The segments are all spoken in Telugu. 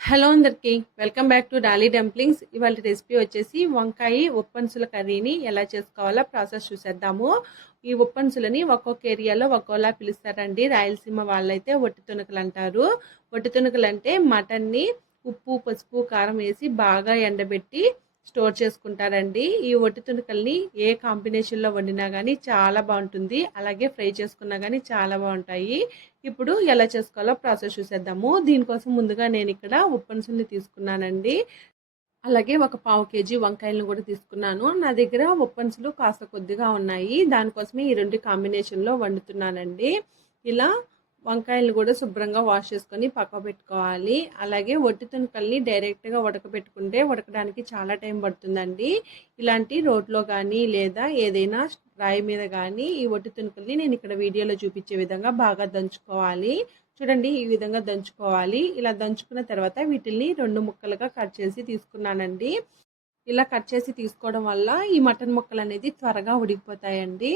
హలో అందరికీ welcome back to Dolly Dumplings. ఇవాళ రెసిపీ వచ్చేసి వంకాయ ఉప్పన్సుల కర్రీని ఎలా చేసుకోవాలో ప్రాసెస్ చూసేద్దాము. ఈ ఉప్పన్సులని ఒక్కొక్క ఏరియాలో ఒక్కోలా పిలుస్తారండి. రాయలసీమ వాళ్ళైతే ఒట్టి తునకలు అంటారు. ఒట్టి తునకలు అంటే మటన్ని ఉప్పు పసుపు కారం వేసి బాగా ఎండబెట్టి స్టోర్ చేసుకుంటారండి. ఈ ఒట్టి తుణుకల్ని ఏ కాంబినేషన్లో వండినా కానీ చాలా బాగుంటుంది. అలాగే ఫ్రై చేసుకున్నా కానీ చాలా బాగుంటాయి. ఇప్పుడు ఎలా చేసుకోవాలో ప్రాసెస్ చూసేద్దాము. దీనికోసం ముందుగా నేను ఇక్కడ ఉప్పనసుల్ని తీసుకున్నానండి. అలాగే ఒక పావు కేజీ వంకాయలను కూడా తీసుకున్నాను. నా దగ్గర ఉప్పనసులు కాస్త కొద్దిగా ఉన్నాయి. దానికోసమే ఈ రెండు కాంబినేషన్లో వండుతున్నానండి. ఇలా వంకాయలు కూడా శుభ్రంగా వాష్ చేసుకొని పక్క పెట్టుకోవాలి. అలాగే ఒట్టి తునకల్ని డైరెక్ట్గా ఉడకబెట్టుకుంటే ఉడకడానికి చాలా టైం పడుతుందండి. ఇలాంటి రోడ్లో కానీ లేదా ఏదైనా రాయి మీద కానీ ఈ ఒట్టి తునకల్ని నేను ఇక్కడ వీడియోలో చూపించే విధంగా బాగా దంచుకోవాలి. చూడండి ఈ విధంగా దంచుకోవాలి. ఇలా దంచుకున్న తర్వాత వీటిల్ని రెండు ముక్కలుగా కట్ చేసి తీసుకున్నానండి. ఇలా కట్ చేసి తీసుకోవడం వల్ల ఈ మటన్ ముక్కలు అనేది త్వరగా ఉడికిపోతాయండి.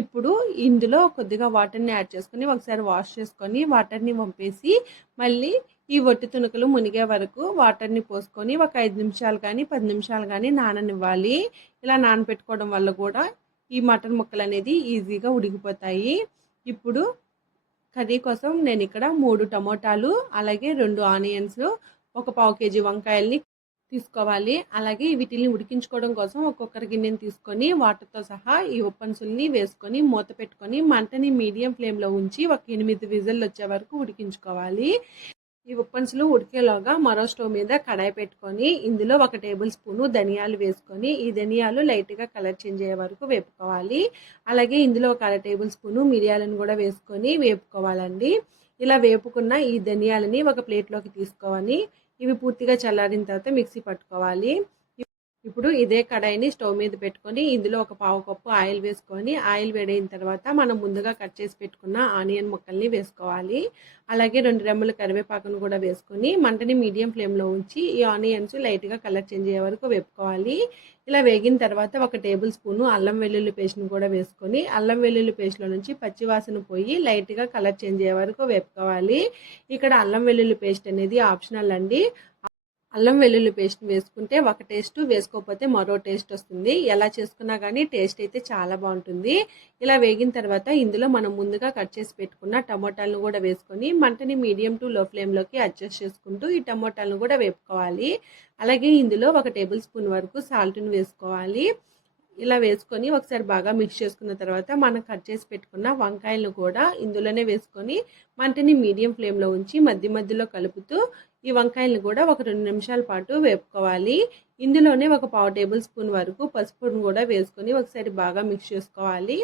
ఇప్పుడు ఇందులో కొద్దిగా వాటర్ని యాడ్ చేసుకొని ఒకసారి వాష్ చేసుకొని వాటర్ని పంపేసి మళ్ళీ ఈ ఒట్టి తుణుకులు మునిగే వరకు వాటర్ని పోసుకొని ఒక ఐదు నిమిషాలు కానీ పది నిమిషాలు కానీ నాననివ్వాలి. ఇలా నానబెట్టుకోవడం వల్ల కూడా ఈ మటన్ ముక్కలు అనేది ఈజీగా ఉడికిపోతాయి. ఇప్పుడు కర్రీ కోసం నేను ఇక్కడ మూడు టమోటాలు అలాగే రెండు ఆనియన్స్ ఒక పావు కేజీ వంకాయల్ని తీసుకోవాలి. అలాగే వీటిని ఉడికించుకోవడం కోసం ఒక్కొక్కరి గిన్నెని తీసుకొని వాటర్తో సహా ఈ ఉప్పన్సుల్ని వేసుకొని మూత పెట్టుకొని మంటని మీడియం ఫ్లేమ్లో ఉంచి ఒక ఎనిమిది విజిల్లు వచ్చే వరకు ఉడికించుకోవాలి. ఈ ఉప్పన్సులు ఉడికేలోగా మరో స్టవ్ మీద కడాయి పెట్టుకొని ఇందులో ఒక టేబుల్ స్పూను ధనియాలు వేసుకొని ఈ ధనియాలు లైట్గా కలర్ చేంజ్ అయ్యే వరకు వేపుకోవాలి. అలాగే ఇందులో ఒక అర టేబుల్ స్పూను మిరియాలను కూడా వేసుకొని వేపుకోవాలండి. ఇలా వేపుకున్న ఈ ధనియాలని ఒక ప్లేట్లోకి తీసుకోవాలి ఇవి పూర్తిగా చల్లారిన తర్వాత మిక్సీ పట్టుకోవాలి. ఇప్పుడు ఇదే కడాయిని స్టవ్ మీద పెట్టుకొని ఇందులో ఒక పావు కప్పు ఆయిల్ వేసుకొని ఆయిల్ వేడైన తర్వాత మనం ముందుగా కట్ చేసి పెట్టుకున్న ఆనియన్ ముక్కల్ని వేసుకోవాలి. అలాగే రెండు రెమ్మల కరివేపాకును కూడా వేసుకొని మంటని మీడియం ఫ్లేమ్లో ఉంచి ఈ ఆనియన్స్ లైట్గా కలర్ చేంజ్ అయ్యే వరకు వేపుకోవాలి. ఇలా వేగిన తర్వాత ఒక టేబుల్ స్పూను అల్లం వెల్లుల్లి పేస్ట్ని కూడా వేసుకొని అల్లం వెల్లుల్లి పేస్ట్లో నుంచి పచ్చివాసన పోయి లైట్గా కలర్ చేంజ్ అయ్యే వరకు వేపుకోవాలి. ఇక్కడ అల్లం వెల్లుల్లి పేస్ట్ అనేది ఆప్షనల్ అండి. అల్లం వెల్లుల్లి పేస్ట్ వేసుకుంటే ఒక టేస్ట్ వేసుకోకపోతే మరో టేస్ట్ వస్తుంది. ఎలా చేసుకున్నా కానీ టేస్ట్ అయితే చాలా బాగుంటుంది. ఇలా వేగిన తర్వాత ఇందులో మనం ముందుగా కట్ చేసి పెట్టుకున్న టమోటాలను కూడా వేసుకొని మంటని మీడియం టు లో ఫ్లేమ్లోకి అడ్జస్ట్ చేసుకుంటూ ఈ టమోటాలను కూడా వేపుకోవాలి. అలాగే ఇందులో ఒక టేబుల్ స్పూన్ వరకు సాల్ట్ని వేసుకోవాలి. ఇలా వేసుకొని ఒకసారి బాగా మిక్స్ చేసుకున్న తర్వాత మనం కట్ చేసి పెట్టుకున్న వంకాయలను కూడా ఇందులోనే వేసుకొని మంటని మీడియం ఫ్లేమ్లో ఉంచి మధ్య మధ్యలో కలుపుతూ ఈ వంకాయలను కూడా ఒక రెండు నిమిషాల పాటు వేపుకోవాలి. ఇందులోనే ఒక పావు టేబుల్ స్పూన్ వరకు పసుపును కూడా వేసుకొని ఒకసారి బాగా మిక్స్ చేసుకోవాలి.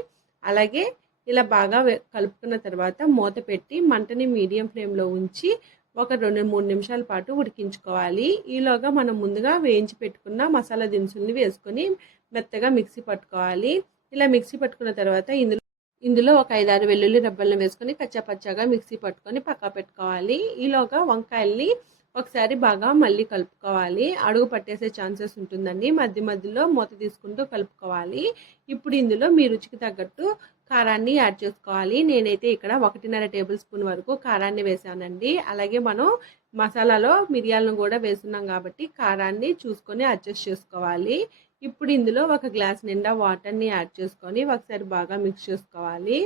అలాగే ఇలా బాగా కలుపుకున్న తర్వాత మూత పెట్టి మంటని మీడియం ఫ్లేమ్లో ఉంచి ఒక రెండు మూడు నిమిషాల పాటు ఉడికించుకోవాలి. ఈలోగా మనం ముందుగా వేయించి పెట్టుకున్న మసాలా దినుసుల్ని వేసుకొని మెత్తగా మిక్సీ పట్టుకోవాలి. ఇలా మిక్సీ పట్టుకున్న తర్వాత ఇందులో ఇందులో ఒక ఐదారు వెల్లుల్లి రబ్బలను వేసుకొని కచ్చాపచ్చాగా మిక్సీ పట్టుకొని పక్కా పెట్టుకోవాలి. ఈలోగా వంకాయల్ని ఒకసారి బాగా మళ్ళీ కలుపుకోవాలి. అడుగు పట్టేసే ఛాన్సెస్ ఉంటుందండి. మధ్య మధ్యలో మూత తీసుకుంటూ కలుపుకోవాలి. ఇప్పుడు ఇందులో మీ రుచికి తగ్గట్టు కారాన్ని యాడ్ చేసుకోవాలి. నేనైతే ఇక్కడ ఒకటిన్నర టేబుల్ స్పూన్ వరకు కారాన్ని వేసానండి. అలాగే మనం మసాలాలో మిరియాలను కూడా వేస్తున్నాం కాబట్టి కారాన్ని చూసుకొని అడ్జస్ట్ చేసుకోవాలి. ఇప్పుడు ఇందులో ఒక గ్లాస్ నిండా వాటర్ని యాడ్ చేసుకొని ఒకసారి బాగా మిక్స్ చేసుకోవాలి.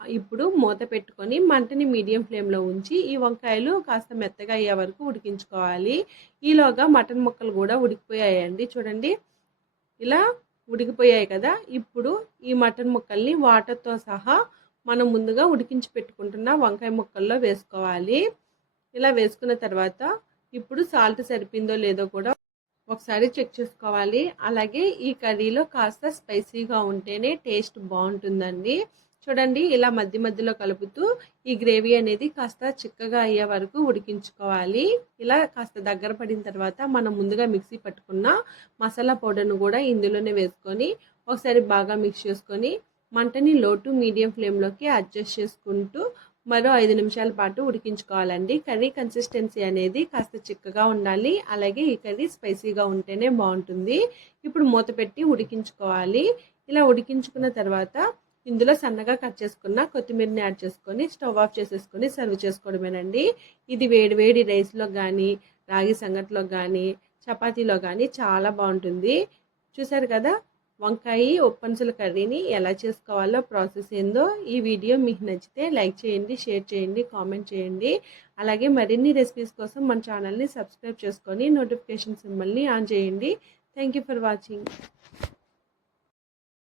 ఇప్పుడు మూత పెట్టుకొని మంటని మీడియం ఫ్లేమ్లో ఉంచి ఈ వంకాయలు కాస్త మెత్తగా అయ్యే వరకు ఉడికించుకోవాలి. ఈలోగా మటన్ ముక్కలు కూడా ఉడికిపోయాయండి. చూడండి ఇలా ఉడికిపోయాయి కదా. ఇప్పుడు ఈ మటన్ ముక్కల్ని వాటర్తో సహా మనం ముందుగా ఉడికించి పెట్టుకుంటున్న వంకాయ ముక్కల్లో వేసుకోవాలి. ఇలా వేసుకున్న తర్వాత ఇప్పుడు సాల్ట్ సరిపోయిందో లేదో కూడా ఒకసారి చెక్ చేసుకోవాలి. అలాగే ఈ కర్రీలో కాస్త స్పైసీగా ఉంటేనే టేస్ట్ బాగుంటుందండి. చూడండి ఇలా మధ్య మధ్యలో కలుపుతూ ఈ గ్రేవీ అనేది కాస్త చిక్కగా అయ్యే వరకు ఉడికించుకోవాలి. ఇలా కాస్త దగ్గర పడిన తర్వాత మనం ముందుగా మిక్సీ పట్టుకున్న మసాలా పౌడర్ను కూడా ఇందులోనే వేసుకొని ఒకసారి బాగా మిక్స్ చేసుకొని మంటని లో టు మీడియం ఫ్లేమ్లోకి అడ్జస్ట్ చేసుకుంటూ మరో ఐదు నిమిషాల పాటు ఉడికించుకోవాలండి. కర్రీ కన్సిస్టెన్సీ అనేది కాస్త చిక్కగా ఉండాలి. అలాగే ఈ కర్రీ స్పైసీగా ఉంటేనే బాగుంటుంది. ఇప్పుడు మూత పెట్టి ఉడికించుకోవాలి. ఇలా ఉడికించుకున్న తర్వాత ఇందులో సన్నగా కట్ చేసుకున్న కొత్తిమీరని యాడ్ చేసుకొని స్టవ్ ఆఫ్ చేసేసుకొని సర్వ్ చేసుకోవడమేనండి. ఇది వేడి వేడి రైస్లో కానీ రాగి సంగట్లో కానీ చపాతీలో కానీ చాలా బాగుంటుంది. చూసారు కదా? వంకాయ ఉప్పన్సుల కర్రీని ఎలా చేసుకోవాలో ప్రాసెస్ ఏందో ఈ వీడియో మీకు నచ్చితే లైక్ చేయండి షేర్ చేయండి కామెంట్ చేయండి. అలాగే మరిన్ని రెసిపీస్ కోసం మన ఛానల్ని సబ్స్క్రైబ్ చేసుకొని నోటిఫికేషన్ సింబల్ని ఆన్ చేయండి. Thank you for watching.